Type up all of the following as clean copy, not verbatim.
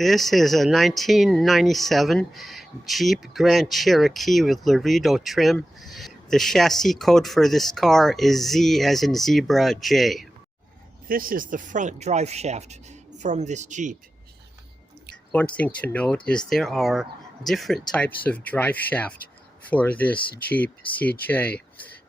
This is a 1997 Jeep Grand Cherokee with Laredo trim. The chassis code for this car is Z as in zebra J. This is the front drive shaft from this Jeep. One thing to note is there are different types of drive shaft for this Jeep CJ.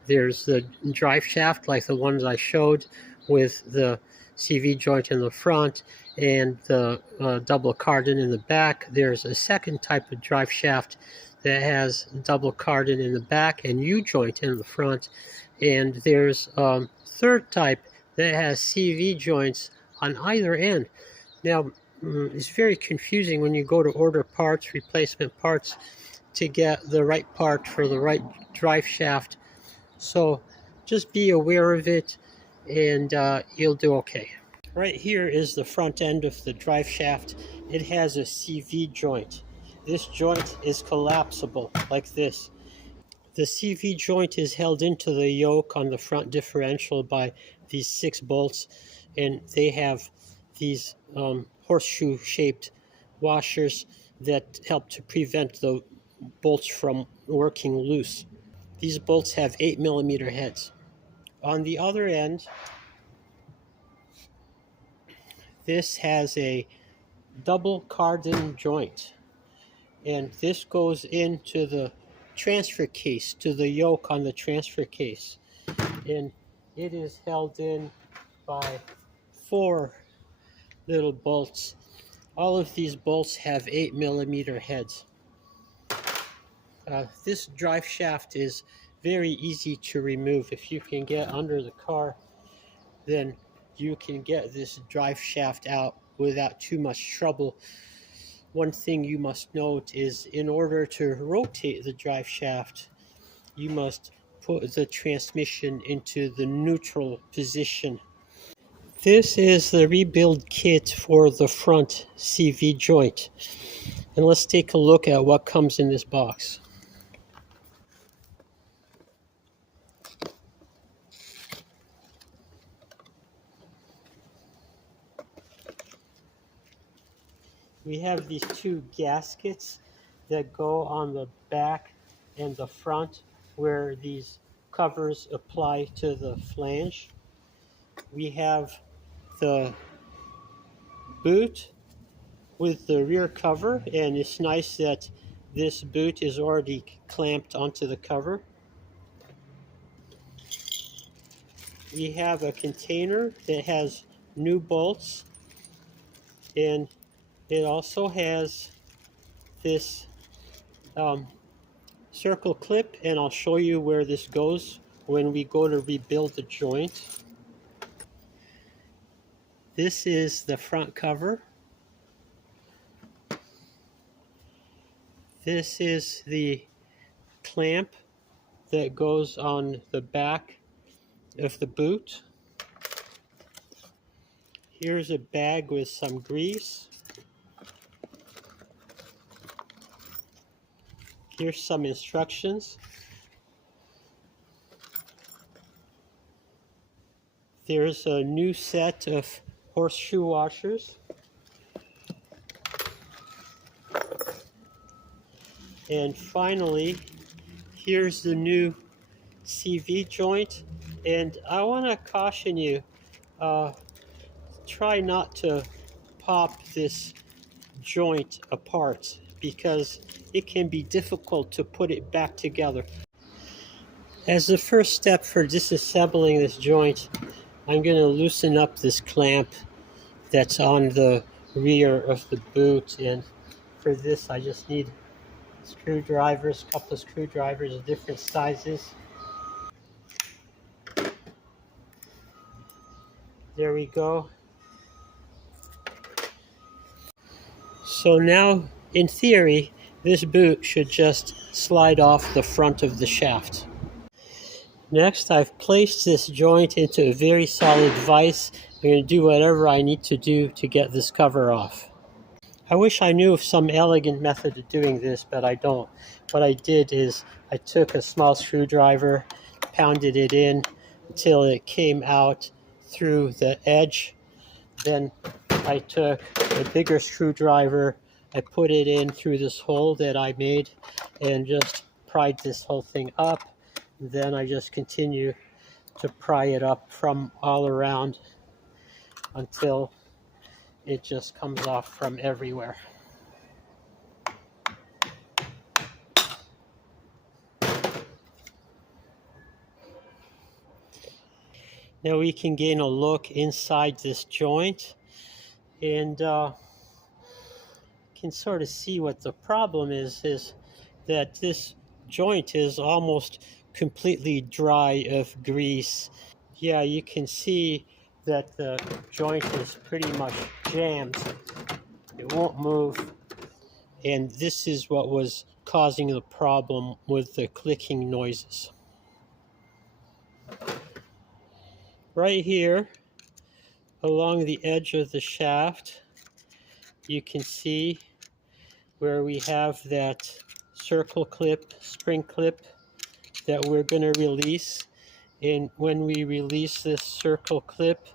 There's the drive shaft like the ones I showed with the CV joint in the front and the double cardan in the back. There's a second type of drive shaft that has double cardan in the back and U-joint in the front. And there's a third type that has CV joints on either end. Now, it's very confusing when you go to order parts, replacement parts, to get the right part for the right drive shaft. So just be aware of it and you'll do okay. Right here is the front end of the drive shaft. It has a CV joint. This joint is collapsible like this. The CV joint is held into the yoke on the front differential by these 6 bolts, and they have these horseshoe shaped washers that help to prevent the bolts from working loose. These bolts have 8mm heads. On the other end, this has a double cardan joint, and this goes into the transfer case, to the yoke on the transfer case, and it is held in by 4 little bolts. All of these bolts have 8mm heads. This drive shaft is very easy to remove. If you can get under the car, then you can get this drive shaft out without too much trouble. One thing you must note is in order to rotate the drive shaft, you must put the transmission into the neutral position. This is the rebuild kit for the front CV joint. And let's take a look at what comes in this box. We have these 2 gaskets that go on the back and the front where these covers apply to the flange. We have the boot with the rear cover, and it's nice that this boot is already clamped onto the cover. We have a container that has new bolts, and it also has this circle clip, and I'll show you where this goes when we go to rebuild the joint. This is the front cover. This is the clamp that goes on the back of the boot. Here's a bag with some grease. Here's some instructions. There's a new set of horseshoe washers. And finally, here's the new CV joint. And I want to caution you, try not to pop this joint apart because it can be difficult to put it back together. As the first step for disassembling this joint, I'm going to loosen up this clamp that's on the rear of the boot, and for this I just need screwdrivers, a couple of screwdrivers of different sizes. There we go. So now, in theory, this boot should just slide off the front of the shaft. Next, I've placed this joint into a very solid vise. I'm going to do whatever I need to do to get this cover off. I wish I knew of some elegant method of doing this, but I don't. What I did is I took a small screwdriver, pounded it in until it came out through the edge, then I took a bigger screwdriver, I put it in through this hole that I made and just pried this whole thing up. Then I just continue to pry it up from all around until it just comes off from everywhere. Now we can gain a look inside this joint and can sort of see what the problem is that this joint is almost completely dry of grease. Yeah, you can see that the joint is pretty much jammed. It won't move. And this is what was causing the problem with the clicking noises. Right here, along the edge of the shaft, you can see where we have that circle clip, spring clip that we're going to release. And when we release this circle clip,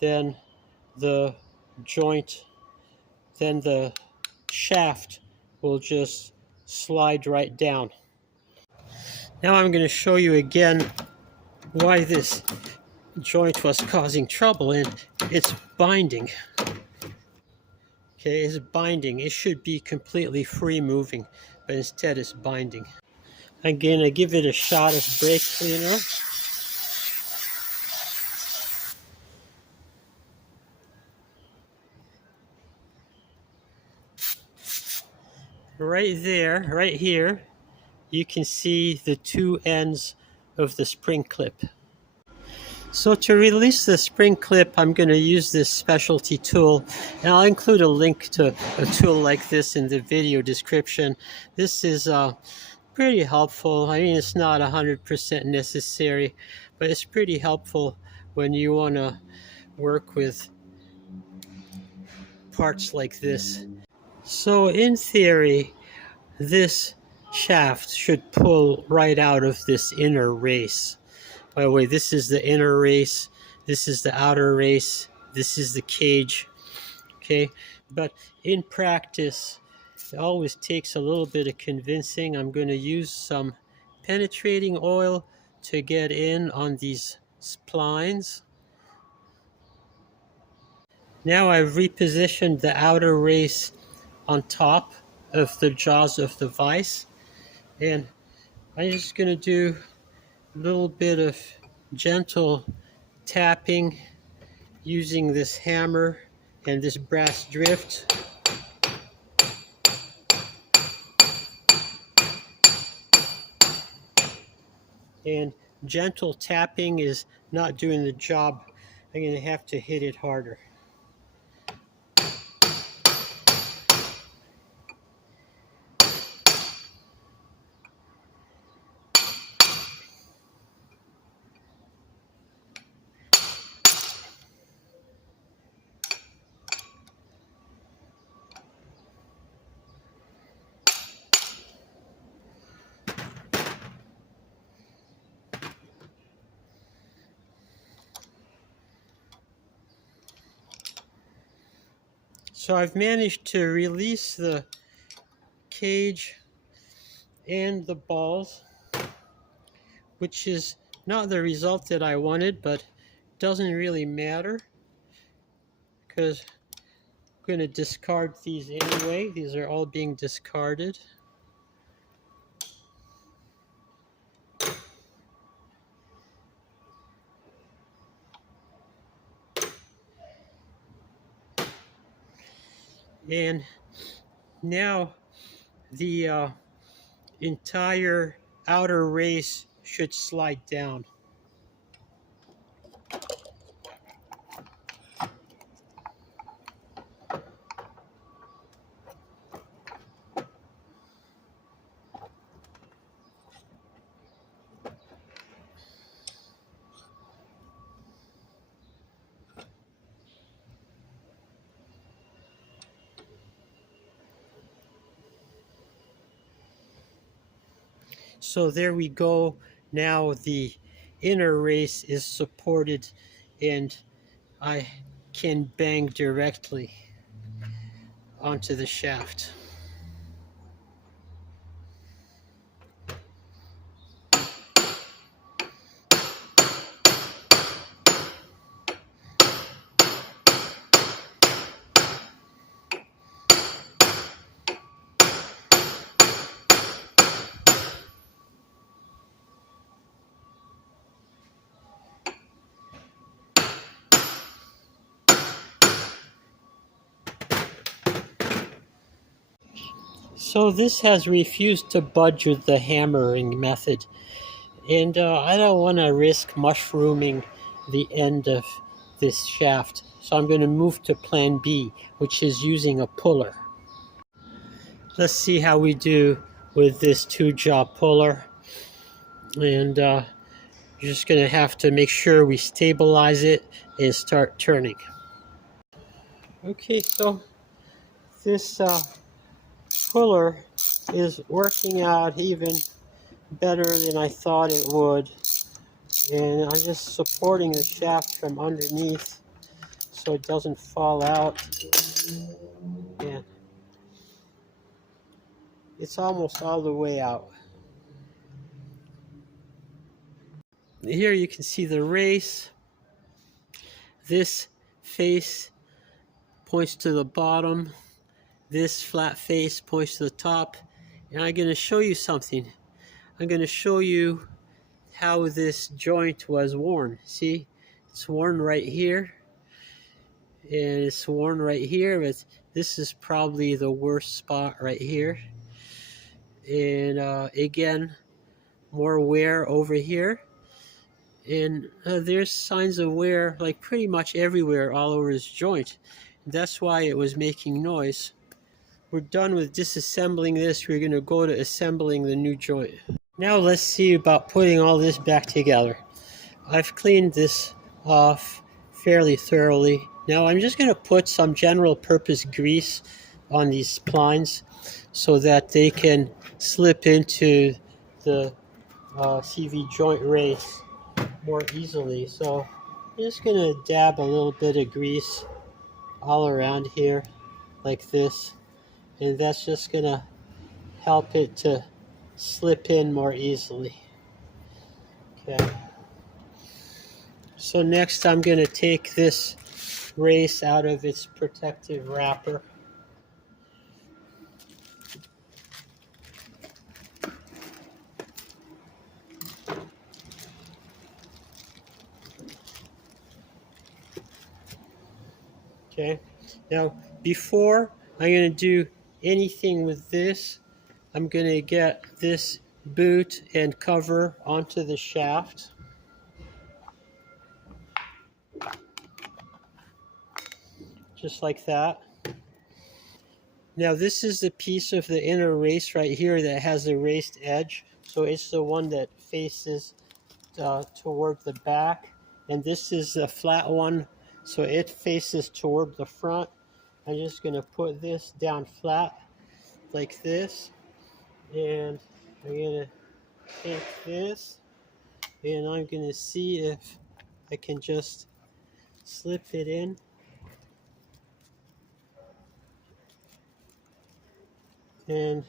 then the joint, then the shaft will just slide right down. Now I'm going to show you again why this joint was causing trouble, and it's binding. Okay, it's binding. It should be completely free moving, but instead it's binding. Again, I give it a shot of brake cleaner. Right there, right here, you can see the two ends of the spring clip. So to release the spring clip, I'm going to use this specialty tool, and I'll include a link to a tool like this in the video description. This is pretty helpful. I mean, it's not 100% necessary, but it's pretty helpful when you want to work with parts like this. So in theory, this shaft should pull right out of this inner race. By the way, this is the inner race, this is the outer race, this is the cage, okay? But in practice, it always takes a little bit of convincing. I'm going to use some penetrating oil to get in on these splines. Now I've repositioned the outer race on top of the jaws of the vise, and I'm just going to do a little bit of gentle tapping using this hammer and this brass drift. And gentle tapping is not doing the job. I'm going to have to hit it harder. So I've managed to release the cage and the balls, which is not the result that I wanted, but doesn't really matter because I'm going to discard these anyway. These are all being discarded. And now the entire outer race should slide down. So there we go. Now the inner race is supported, and I can bang directly onto the shaft. So this has refused to budge with the hammering method, and I don't want to risk mushrooming the end of this shaft, so I'm going to move to plan B, which is using a puller. Let's see how we do with this 2-jaw puller, and you're just going to have to make sure we stabilize it and start turning. Okay, so this puller is working out even better than I thought it would, and I'm just supporting the shaft from underneath so it doesn't fall out. And it's almost all the way out. Here you can see the race. This face points to the bottom. This flat face points to the top. And I'm going to show you something. I'm going to show you how this joint was worn. See, it's worn right here. And it's worn right here. But this is probably the worst spot right here. And again, more wear over here. And there's signs of wear like pretty much everywhere all over this joint. That's why it was making noise. We're done with disassembling this. We're going to go to assembling the new joint. Now let's see about putting all this back together. I've cleaned this off fairly thoroughly. Now I'm just going to put some general purpose grease on these splines so that they can slip into the CV joint race more easily. So I'm just going to dab a little bit of grease all around here like this, and that's just going to help it to slip in more easily. Okay. So next I'm going to take this race out of its protective wrapper. Okay. Now before I'm going to do anything with this, I'm going to get this boot and cover onto the shaft. Just like that. Now this is the piece of the inner race right here that has a raised edge. So it's the one that faces toward the back. And this is the flat one, so it faces toward the front. I'm just going to put this down flat like this. And I'm going to take this, and I'm going to see if I can just slip it in. And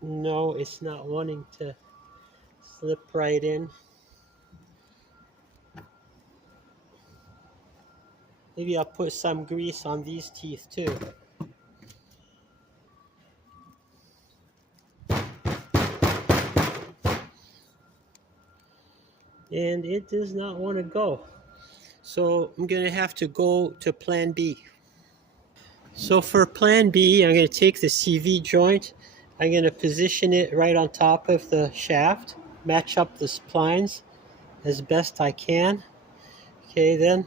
no, it's not wanting to slip right in. Maybe I'll put some grease on these teeth too. And it does not want to go. So I'm going to have to go to plan B. So for plan B, I'm going to take the CV joint. I'm going to position it right on top of the shaft, match up the splines as best I can. Okay, then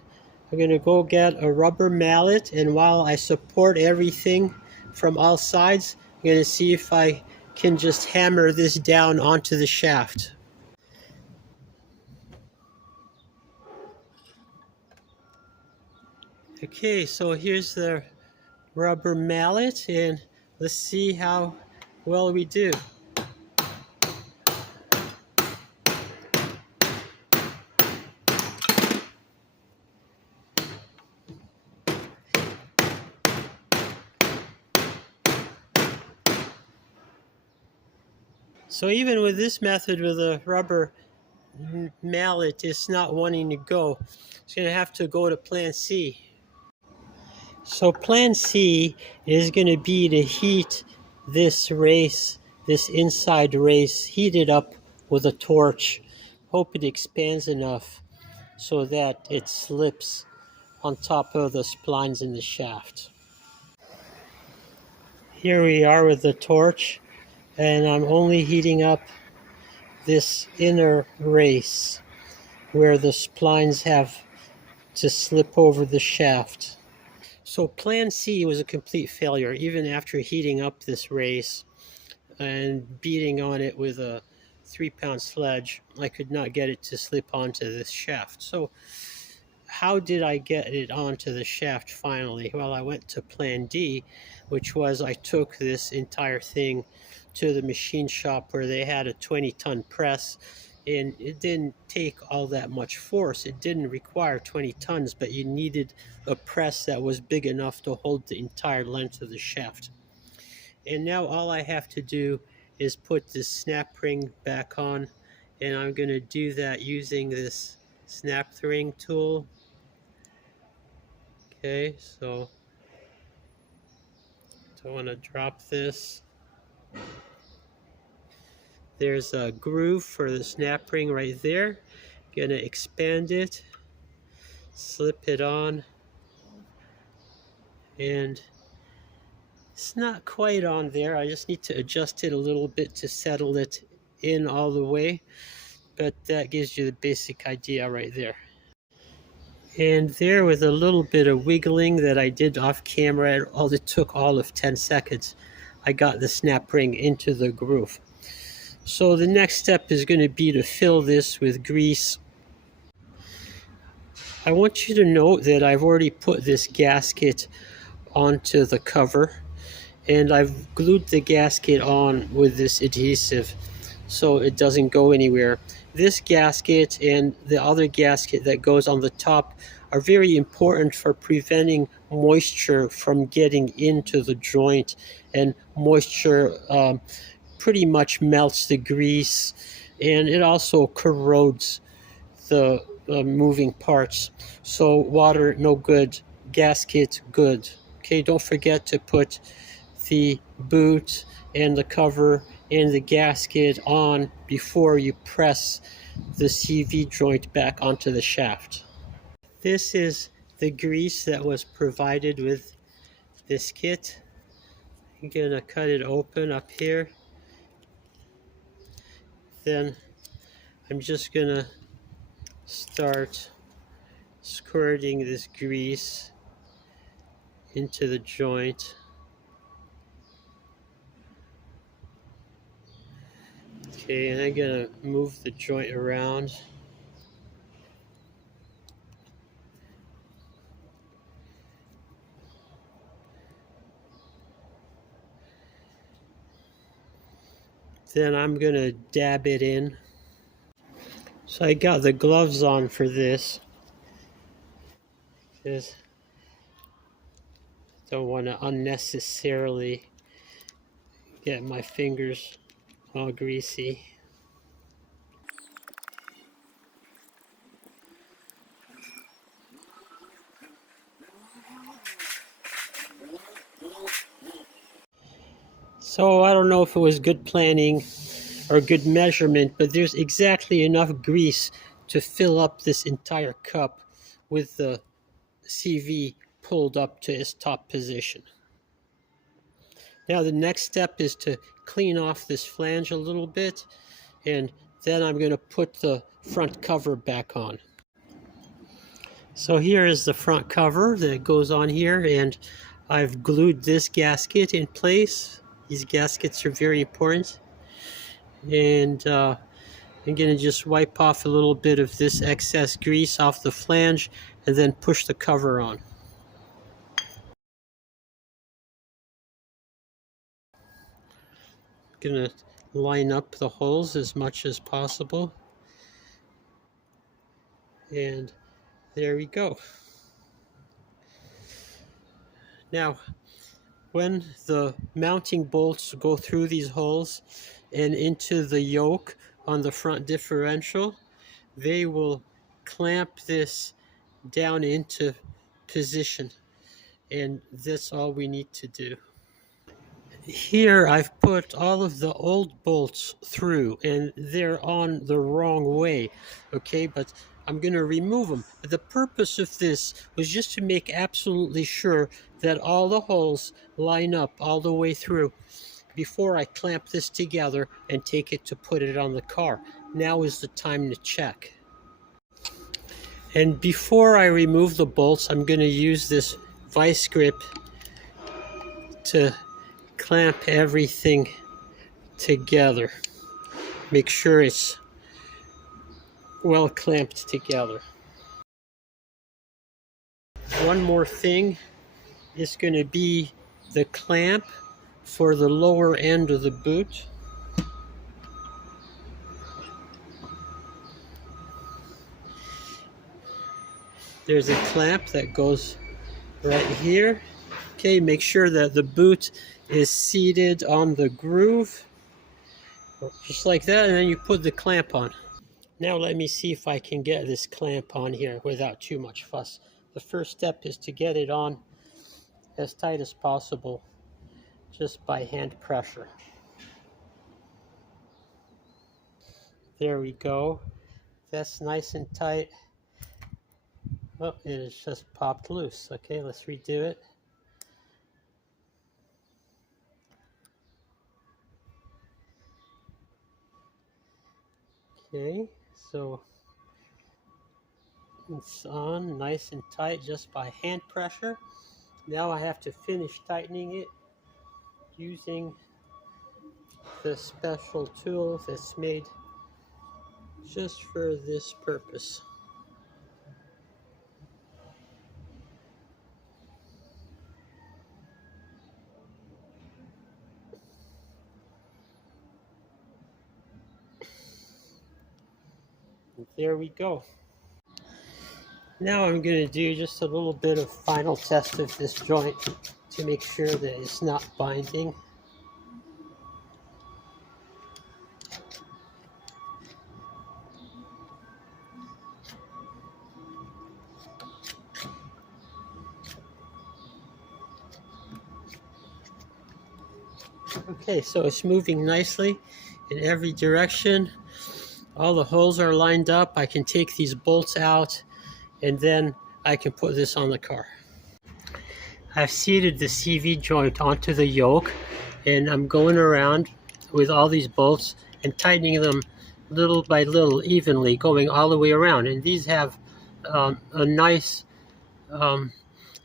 I'm going to go get a rubber mallet, and while I support everything from all sides, I'm going to see if I can just hammer this down onto the shaft. Okay, so here's the rubber mallet, and let's see how well we do. So even with this method with a rubber mallet, it's not wanting to go. It's going to have to go to plan C. So plan C is going to be to heat this race, this inside race, heat it up with a torch. Hope it expands enough so that it slips on top of the splines in the shaft. Here we are with the torch, and I'm only heating up this inner race where the splines have to slip over the shaft. So plan C was a complete failure. Even after heating up this race and beating on it with a 3-pound sledge, I could not get it to slip onto this shaft. So how did I get it onto the shaft finally? Well, I went to plan D, which was I took this entire thing to the machine shop where they had a 20-ton press, and it didn't take all that much force. It didn't require 20 tons, but you needed a press that was big enough to hold the entire length of the shaft. And now all I have to do is put this snap ring back on, and I'm going to do that using this snap ring tool. Okay, so I want to drop this. There's a groove for the snap ring right there. Gonna expand it, slip it on, and it's not quite on there. I just need to adjust it a little bit to settle it in all the way, but that gives you the basic idea right there. And there, with a little bit of wiggling that I did off camera, it took all of 10 seconds, I got the snap ring into the groove. So the next step is going to be to fill this with grease. I want you to note that I've already put this gasket onto the cover, and I've glued the gasket on with this adhesive so it doesn't go anywhere. This gasket and the other gasket that goes on the top are very important for preventing moisture from getting into the joint, and moisture pretty much melts the grease, and it also corrodes the moving parts. So water, no good. Gasket, good. Okay, don't forget to put the boot and the cover and the gasket on before you press the CV joint back onto the shaft. This is the grease that was provided with this kit. I'm gonna cut it open up here. Then I'm just gonna start squirting this grease into the joint. Okay, and I'm gonna move the joint around. Then I'm gonna dab it in. So I got the gloves on for this, because I don't want to unnecessarily get my fingers all greasy. So I don't know if it was good planning or good measurement, but there's exactly enough grease to fill up this entire cup with the CV pulled up to its top position. Now the next step is to clean off this flange a little bit, and then I'm going to put the front cover back on. So here is the front cover that goes on here, and I've glued this gasket in place. These gaskets are very important. And I'm going to just wipe off a little bit of this excess grease off the flange and then push the cover on. I'm going to line up the holes as much as possible. And there we go. Now, when the mounting bolts go through these holes, and into the yoke on the front differential. They will clamp this down into position, and that's all we need to do. Here I've put all of the old bolts through, and they're on the wrong way, okay, but I'm going to remove them. The purpose of this was just to make absolutely sure that all the holes line up all the way through before I clamp this together and take it to put it on the car. Now is the time to check. And before I remove the bolts, I'm going to use this vice grip to clamp everything together. Make sure it's well clamped together. One more thing is going to be the clamp for the lower end of the boot. There's a clamp that goes right here. Okay, make sure that the boot is seated on the groove, just like that, and then you put the clamp on. Now let me see if I can get this clamp on here without too much fuss. The first step is to get it on as tight as possible, just by hand pressure. There we go. That's nice and tight. Oh, it has just popped loose. Okay, let's redo it. Okay, so it's on nice and tight just by hand pressure. Now I have to finish tightening it using the special tool that's made just for this purpose. And there we go. Now I'm going to do just a little bit of final test of this joint to make sure that it's not binding. Okay, so it's moving nicely in every direction. All the holes are lined up. I can take these bolts out, and then I can put this on the car. I've seated the CV joint onto the yoke, and I'm going around with all these bolts and tightening them little by little, evenly, going all the way around. And these have a nice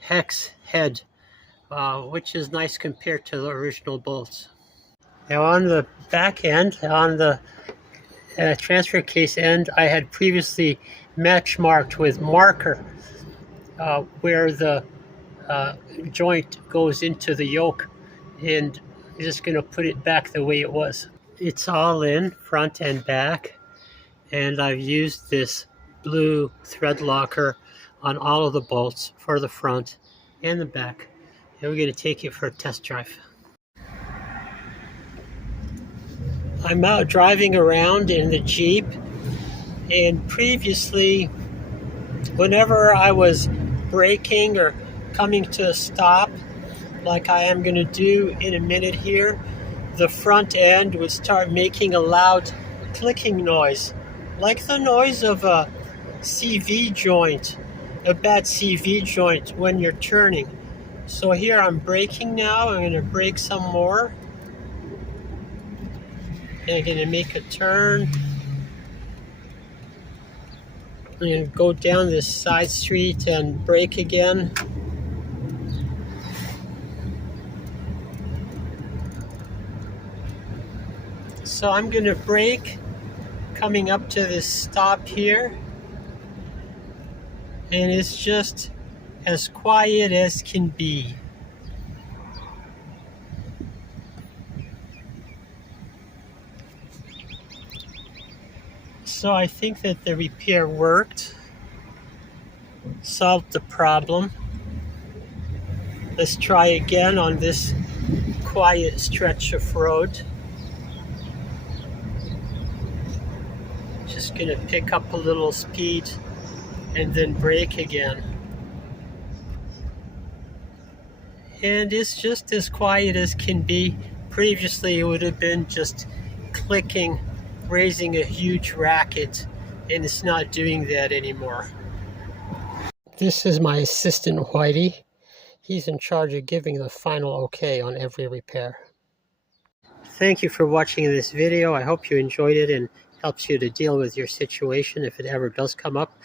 hex head, which is nice compared to the original bolts. Now on the back end, on the transfer case end, I had previously match marked with marker where the joint goes into the yoke, and I'm just going to put it back the way it was. It's all in, front and back, and I've used this blue thread locker on all of the bolts for the front and the back, and we're going to take it for a test drive. I'm out driving around in the Jeep, and previously, whenever I was braking or coming to a stop, like I am going to do in a minute here, the front end would start making a loud clicking noise, like the noise of a CV joint, a bad CV joint when you're turning. So here I'm braking now. I'm going to brake some more. And I'm going to make a turn. I'm going to go down this side street and brake again. So I'm going to brake coming up to this stop here. And it's just as quiet as can be. So I think that the repair worked, solved the problem. Let's try again on this quiet stretch of road. just going to pick up a little speed and then brake again. And it's just as quiet as can be. Previously it would have been just clicking, raising a huge racket, and it's not doing that anymore. This is my assistant Whitey. He's in charge of giving the final okay on every repair. Thank you for watching this video. I hope you enjoyed it and helps you to deal with your situation if it ever does come up.